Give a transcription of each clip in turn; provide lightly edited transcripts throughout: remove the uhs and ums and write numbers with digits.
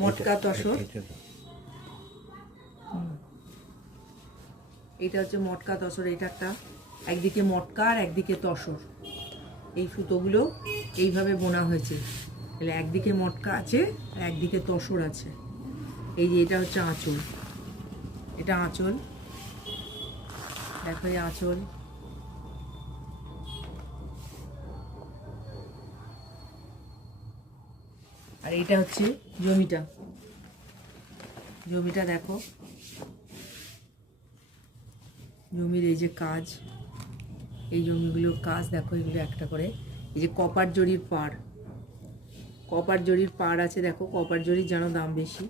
মটকা তসর। এটা হচ্ছে মটকা তসর। এটা একটা, একদিকে মটকা আর একদিকে তসর। এই সুতোগুলো এইভাবে বোনা হয়েছে। তাহলে একদিকে মটকা আছে আর একদিকে তসর আছে। এই যে এটা হচ্ছে আঁচল, এটা আঁচল, দেখো এই আঁচল। আর এটা হচ্ছে জমিটা, জমিটা দেখো, জমির এই যে কাজ, এই জমিগুলোর কাজ দেখো, এগুলো একটা করে। এই যে কপার জরির পাড়, কপার জরির পাড় আছে দেখো, কপার জরির যেন দাম বেশি,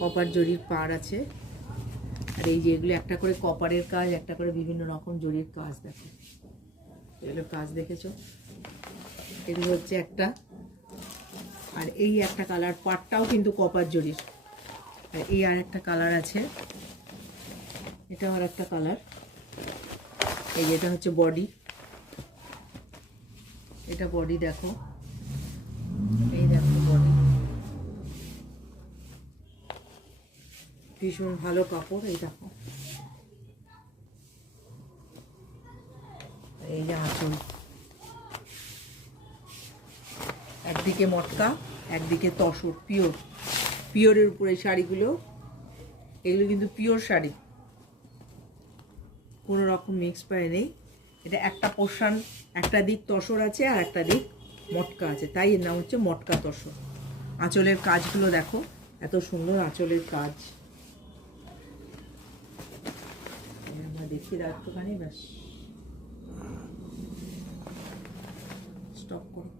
কপার জরির পাড় আছে। আর এই যে এগুলো একটা করে কপারের কাজ, একটা করে বিভিন্ন রকম জরির কাজ দেখো, এগুলো কাজ দেখেছো, এগুলো হচ্ছে একটা। আর এই একটা কালার, পাড়টাও কিন্তু কপার জরির। আর এই আর একটা কালার আছে, এটা আর একটা কালার। এই যে এটা হচ্ছে বডি, এটা বডি দেখো, এই দেখো বডি, ভীষণ ভালো কাপড়। এই দেখো, এই যে আঁচল, একদিকে মটকা একদিকে তসর, পিওর, পিওরের উপরে শাড়িগুলো, এগুলো কিন্তু পিওর শাড়ি, কোনো রকম মিক্স পায় নেই। এটা একটা পোর্শন, একটা দিক তসর আছে আর একটা দিক মটকা আছে, তাই এর নাম হচ্ছে মটকা তসর। আঁচলের কাজগুলো দেখো, এত সুন্দর আঁচলের কাজ। আমরা দেখি একটুখানি, ব্যাস স্টপ করো।